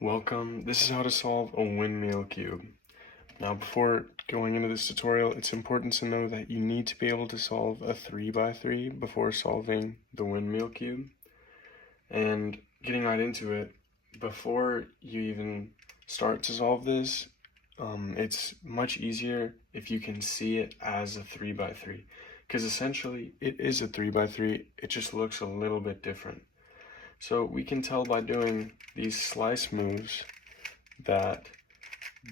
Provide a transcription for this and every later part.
Welcome. This is how to solve a windmill cube. Now, before going into this tutorial, it's important to know that you need to be able to solve a 3x3 before solving the windmill cube. And getting right into it, before you even start to solve this, it's much easier if you can see it as a 3x3, because essentially it is a 3x3, it just looks a little bit different. So we can tell by doing these slice moves that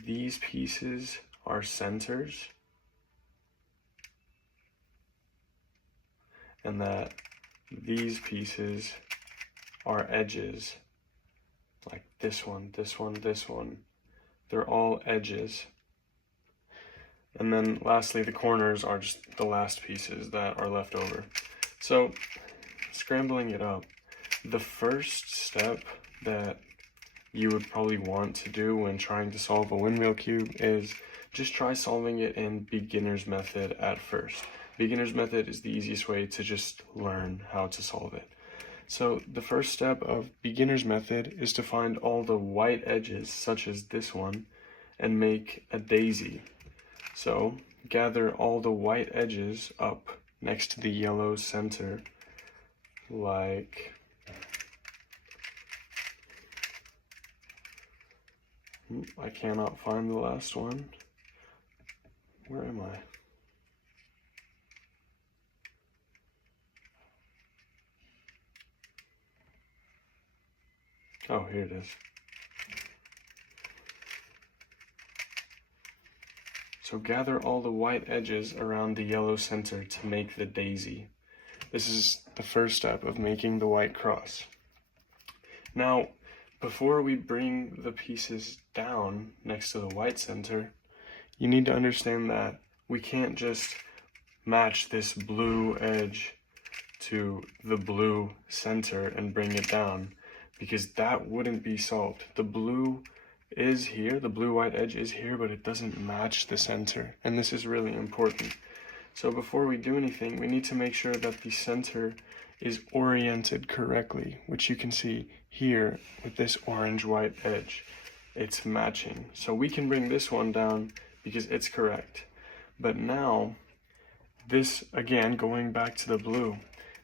these pieces are centers and that these pieces are edges, like this one, this one, this one. They're all edges. And then lastly, the corners are just the last pieces that are left over. So scrambling it up, the first step that you would probably want to do when trying to solve a windmill cube is just try solving it in beginner's method at first. Beginner's method is the easiest way to just learn how to solve it. So the first step of beginner's method is to find all the white edges, such as this one, and make a daisy. So gather all the white edges up next to the yellow center, like I cannot find the last one. Where am I? Oh, here it is. So gather all the white edges around the yellow center to make the daisy. This is the first step of making the white cross. Now, before we bring the pieces down next to the white center, you need to understand that we can't just match this blue edge to the blue center and bring it down, because that wouldn't be solved. The blue is here, the blue-white edge is here, but it doesn't match the center, and this is really important. So before we do anything, we need to make sure that the center is oriented correctly, which you can see here with this orange-white edge. It's matching. So we can bring this one down because it's correct. But now, this, again, going back to the blue,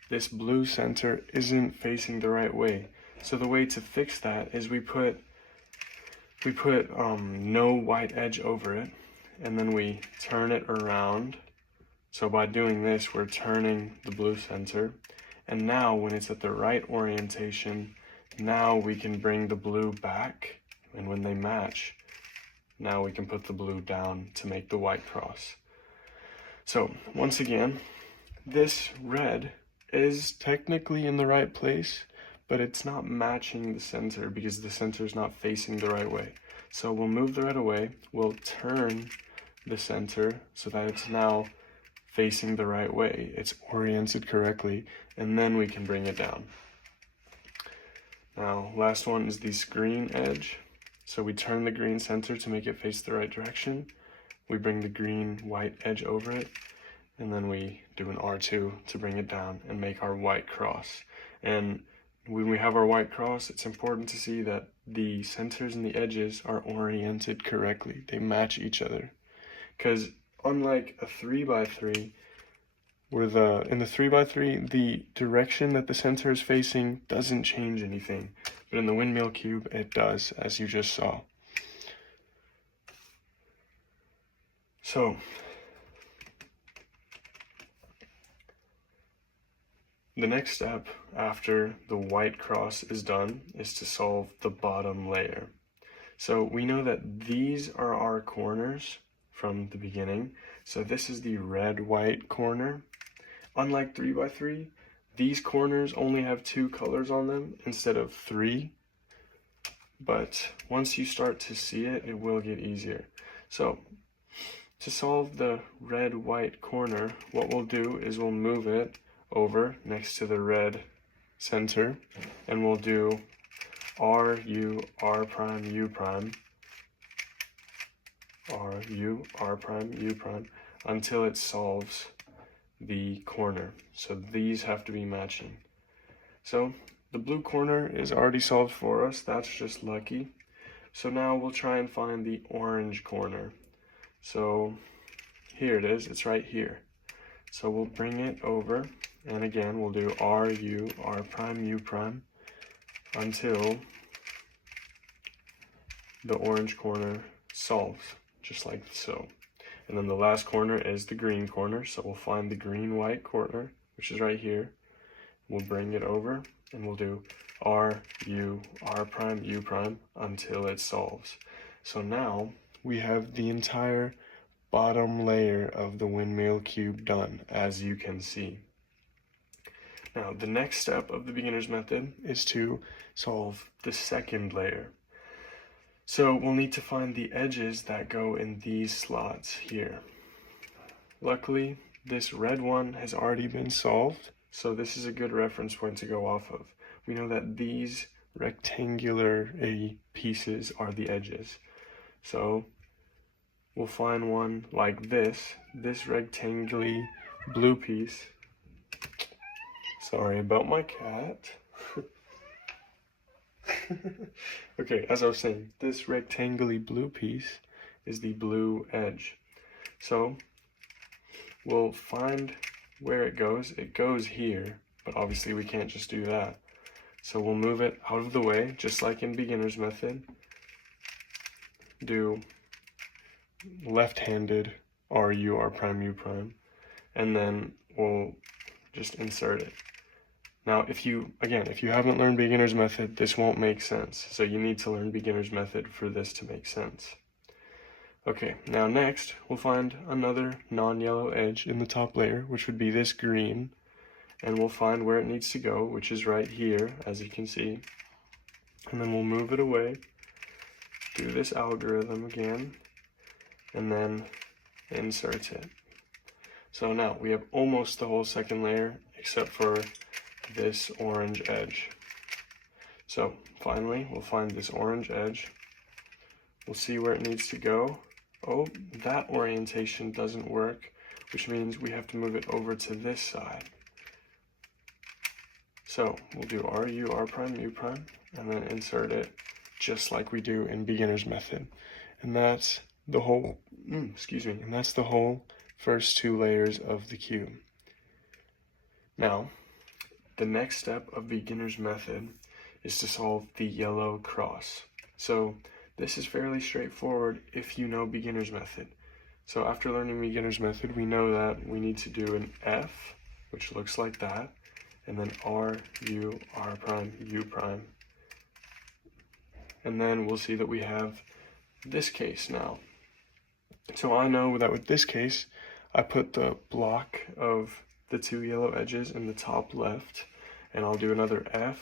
this blue center isn't facing the right way. So the way to fix that is we put no white edge over it, and then we turn it around. So by doing this, we're turning the blue center, and now when it's at the right orientation, now we can bring the blue back, and when they match, now we can put the blue down to make the white cross. So once again, this red is technically in the right place, but it's not matching the center because the center is not facing the right way. So we'll move the red away, we'll turn the center so that it's now facing the right way, it's oriented correctly, and then we can bring it down. Now, last one is this green edge. So we turn the green center to make it face the right direction, we bring the green white edge over it, and then we do an R2 to bring it down and make our white cross. And when we have our white cross, it's important to see that the centers and the edges are oriented correctly. They match each other. Because unlike a 3x3, where in the 3x3, the direction that the center is facing doesn't change anything. But in the windmill cube, it does, as you just saw. So, the next step after the white cross is done is to solve the bottom layer. So we know that these are our corners from the beginning. So this is the red-white corner. Unlike 3x3, these corners only have 2 colors on them instead of 3. But once you start to see it, it will get easier. So to solve the red-white corner, what we'll do is we'll move it over next to the red center, and we'll do R, U, R prime, U prime, R, U, R prime, U prime, until it solves the corner. So these have to be matching. So the blue corner is already solved for us. That's just lucky. So now we'll try and find the orange corner. So here it is, it's right here. So we'll bring it over, and again we'll do R, U, R prime, U prime, until the orange corner solves, just like so. And then the last corner is the green corner, so we'll find the green-white corner, which is right here. We'll bring it over, and we'll do R, U, R prime, U prime, until it solves. So now we have the entire bottom layer of the windmill cube done, as you can see. Now, the next step of the beginner's method is to solve the second layer. So we'll need to find the edges that go in these slots here. Luckily, this red one has already been solved, so this is a good reference point to go off of. We know that these rectangular pieces are the edges. So we'll find one like this rectangularly blue piece. Sorry about my cat. Okay, as I was saying, this rectangularly blue piece is the blue edge. So we'll find where it goes. It goes here, but obviously we can't just do that. So we'll move it out of the way, just like in beginner's method. Do left-handed R, U, R prime, U prime, and then we'll just insert it. Now, if you haven't learned beginner's method, this won't make sense. So you need to learn beginner's method for this to make sense. Okay, now next, we'll find another non-yellow edge in the top layer, which would be this green, and we'll find where it needs to go, which is right here, as you can see. And then we'll move it away, do this algorithm again, and then insert it. So now we have almost the whole second layer, except for this orange edge. So finally, we'll find this orange edge. We'll see where it needs to go. Oh, that orientation doesn't work, which means we have to move it over to this side. So we'll do R, U, R prime, U prime, and then insert it just like we do in beginner's method. And that's the whole, and that's the whole first two layers of the cube. Now, the next step of beginner's method is to solve the yellow cross. So this is fairly straightforward if you know beginner's method. So after learning beginner's method, we know that we need to do an F, which looks like that, and then R, U, R prime, U prime. And then we'll see that we have this case now. So I know that with this case, I put the block of the two yellow edges in the top left, and I'll do another F,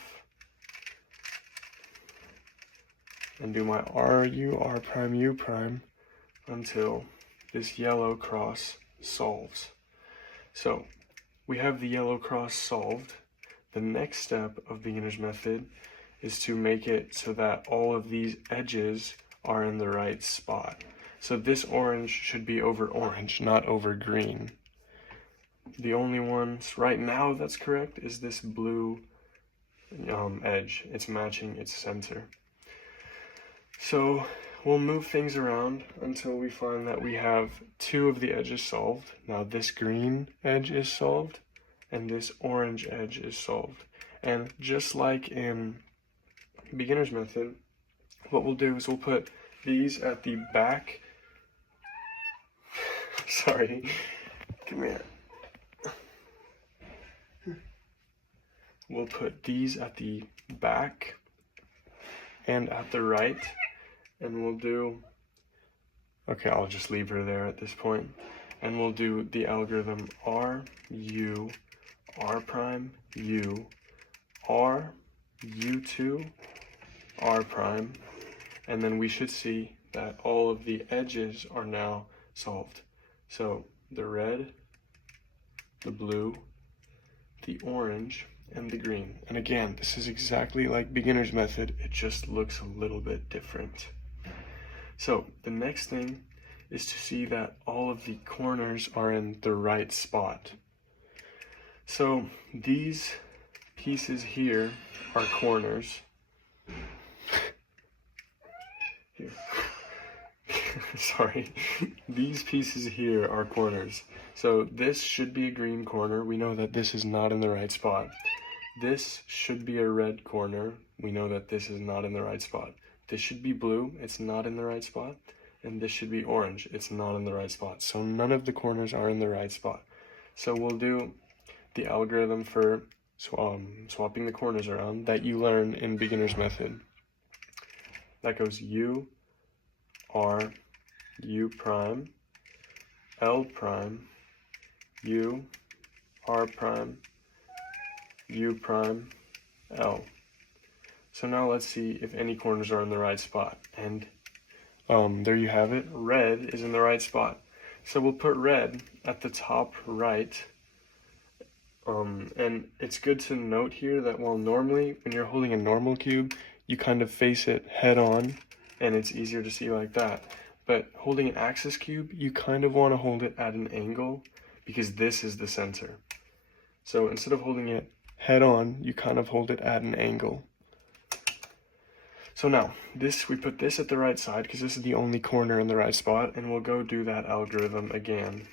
and do my R, U, R prime, U prime, until this yellow cross solves. So we have the yellow cross solved. The next step of beginner's method is to make it so that all of these edges are in the right spot. So this orange should be over orange, not over green. The only ones right now that's correct is this blue edge. It's matching its center. So we'll move things around until we find that we have two of the edges solved. Now this green edge is solved, and this orange edge is solved. And just like in beginner's method, what we'll do is we'll put these at the back. Sorry, come here. We'll put these at the back and at the right, and we'll do, okay, I'll just leave her there at this point, and we'll do the algorithm R, U, R prime, U, R, U2, R prime, and then we should see that all of the edges are now solved. So the red, the blue, the orange, and the green. And again, this is exactly like beginner's method, it just looks a little bit different. So the next thing is to see that all of the corners are in the right spot. So these pieces here are corners. sorry, these pieces here are corners. So this should be a green corner. We know that this is not in the right spot. This should be a red corner. We know that this is not in the right spot. This should be blue. It's not in the right spot. And this should be orange. It's not in the right spot. So none of the corners are in the right spot. So we'll do the algorithm for swapping the corners around that you learn in beginner's method. That goes U, R, U prime, L prime, U, R prime, U prime, L. So now let's see if any corners are in the right spot. And there you have it. Red is in the right spot. So we'll put red at the top right. And it's good to note here that while normally when you're holding a normal cube, you kind of face it head on and it's easier to see like that. But holding an axis cube, you kind of want to hold it at an angle because this is the center. So instead of holding it head on, you kind of hold it at an angle. So now, we put this at the right side because this is the only corner in the right spot, and we'll go do that algorithm again.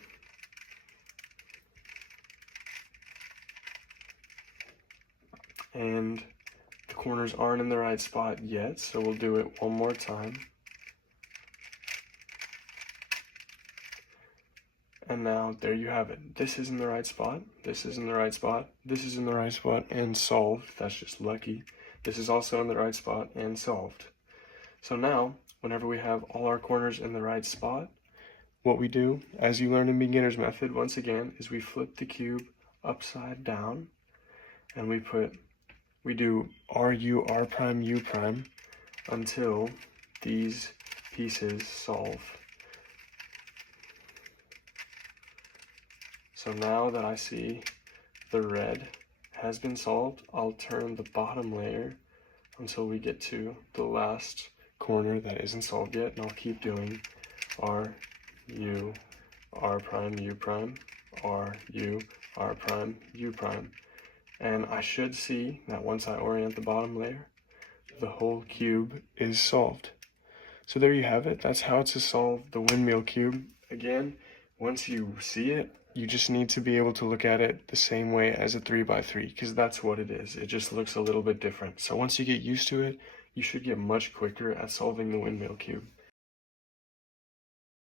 And the corners aren't in the right spot yet, so we'll do it one more time. And now, there you have it. This is in the right spot, this is in the right spot, this is in the right spot, and solved. That's just lucky. This is also in the right spot and solved. So now, whenever we have all our corners in the right spot, what we do, as you learn in beginner's method, once again, is we flip the cube upside down, and we do RU, R prime, U prime, until these pieces solve. So now that I see the red has been solved, I'll turn the bottom layer until we get to the last corner that isn't solved yet, and I'll keep doing R, U, R prime, U prime, R, U, R prime, U prime. And I should see that once I orient the bottom layer, the whole cube is solved. So there you have it. That's how to solve the windmill cube. Again, once you see it, you just need to be able to look at it the same way as a 3x3, because that's what it is. It just looks a little bit different. So once you get used to it, you should get much quicker at solving the windmill cube.